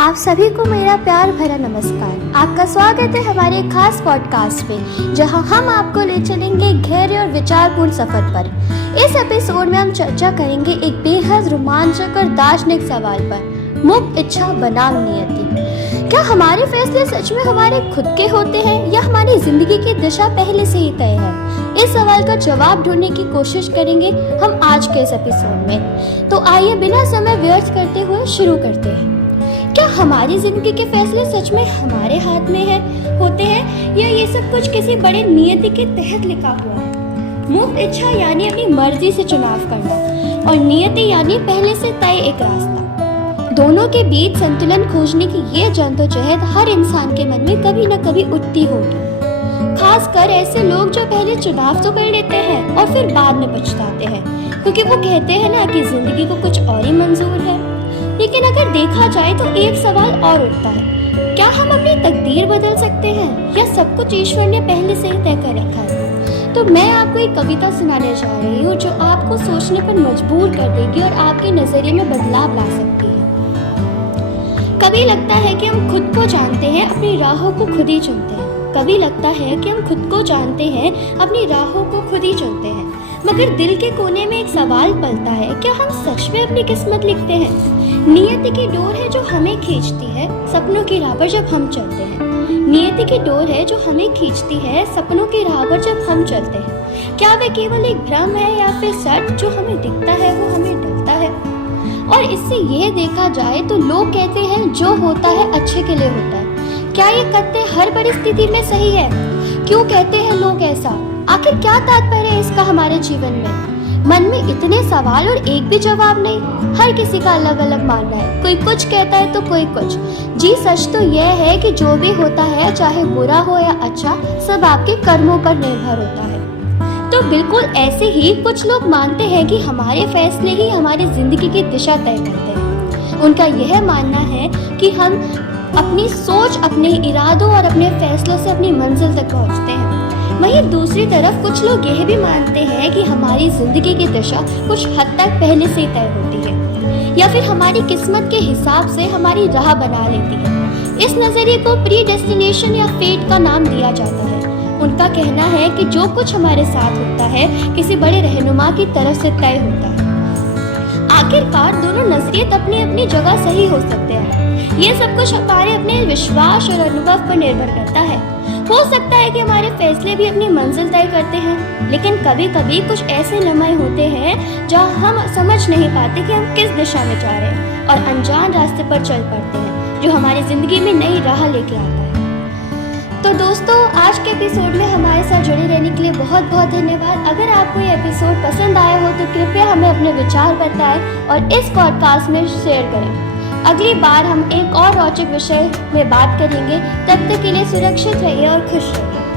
आप सभी को मेरा प्यार भरा नमस्कार। आपका स्वागत है हमारे खास पॉडकास्ट पे, जहां हम आपको ले चलेंगे गहरे और विचारपूर्ण सफर पर। इस एपिसोड में हम चर्चा करेंगे एक बेहद रोमांचक और दार्शनिक सवाल पर, मुक्त इच्छा बनाम नियति। क्या हमारे फैसले सच में हमारे खुद के होते हैं या हमारी जिंदगी की दिशा पहले से ही तय है? इस सवाल का जवाब ढूंढने की कोशिश करेंगे हम आज के इस एपिसोड में। तो आइए बिना समय व्यर्थ करते हुए शुरू करते हैं। क्या हमारी जिंदगी के फैसले सच में हमारे हाथ में होते हैं या ये सब कुछ किसी बड़े नियति के तहत लिखा हुआ है? मुक्त इच्छा यानी अपनी मर्जी से चुनाव करना और नियति यानी पहले से तय एक रास्ता। दोनों के बीच संतुलन खोजने की ये जद्दोजहद हर इंसान के मन में कभी न कभी उठती होगी। खासकर ऐसे लोग जो पहले चुनाव तो कर लेते हैं और फिर बाद में पछताते हैं, क्योंकि वो कहते हैं ना कि जिंदगी को कुछ और ही मंजूर है। लेकिन अगर देखा जाए तो एक सवाल और उठता है, क्या हम अपनी तकदीर बदल सकते हैं या सब कुछ ईश्वर ने पहले से ही तय कर रखा है? तो मैं आपको एक कविता सुनाने जा रही हूँ जो आपको सोचने पर मजबूर कर देगी और आपके नजरिए में बदलाव ला सकती है। कभी लगता है कि हम खुद को जानते हैं, अपनी राहों को खुद ही चुनते हैं। कभी लगता है कि हम खुद को जानते हैं, अपनी राहों को खुद ही चुनते हैं। मगर दिल के कोने में एक सवाल पलता है, क्या हम सच में अपनी किस्मत लिखते हैं? नियति की डोर है जो हमें खींचती है सपनों की राह पर जब हम चलते हैं। नियति की डोर है जो हमें खींचती है सपनों की राह पर जब हम चलते हैं। क्या वे केवल एक भ्रम है या फिर सच जो हमें दिखता है वो हमें डलता है? और इससे यह देखा जाए तो लोग कहते हैं जो होता है अच्छे के लिए होता है। क्या ये कथ्य हर परिस्थिति में सही है? क्यों कहते हैं लोग ऐसा? आखिर क्या तात्पर्य है इसका हमारे जीवन में? मन में इतने सवाल और एक भी जवाब नहीं। हर किसी का अलग अलग मानना है, कोई कुछ कहता है तो कोई कुछ। जी सच तो यह है कि जो भी होता है, चाहे बुरा हो या अच्छा, सब आपके कर्मों पर निर्भर होता है। तो बिल्कुल ऐसे ही कुछ लोग मानते हैं कि हमारे फैसले ही हमारी जिंदगी की दिशा तय करते हैं। उनका यह मानना है कि हम अपनी सोच, अपने इरादों और अपने फैसलों से अपनी मंजिल तक पहुंचते हैं। वहीं दूसरी तरफ कुछ लोग यह भी मानते हैं कि हमारी जिंदगी की दिशा कुछ हद तक पहले से तय होती है या फिर हमारी किस्मत के हिसाब से हमारी राह बना लेती है। इस नजरिए को प्री डेस्टिनेशन या फेट का नाम दिया जाता है। उनका कहना है कि जो कुछ हमारे साथ होता है किसी बड़े रहनुमा की तरफ से तय होता है। आखिरकार दोनों नजरिए अपनी अपनी जगह सही हो सकते हैं। ये सब कुछ हमारे अपने विश्वास और अनुभव पर निर्भर करता है। हो सकता है कि हमारे फैसले भी अपनी मंजिल तय करते हैं, लेकिन कभी कभी कुछ ऐसे लम्हे होते हैं जहां हम समझ नहीं पाते कि हम किस दिशा में जा रहे हैं और अनजान रास्ते पर चल पड़ते हैं जो हमारी जिंदगी में नई राह लेके आता है। तो दोस्तों, आज के एपिसोड में हमारे साथ जुड़े रहने के लिए बहुत बहुत धन्यवाद। अगर आपको ये एपिसोड पसंद आया हो तो कृपया हमें अपने विचार बताएं और इस पॉडकास्ट में शेयर करें। अगली बार हम एक और रोचक विषय में बात करेंगे। तब तक के लिए सुरक्षित रहिए और खुश रहिए।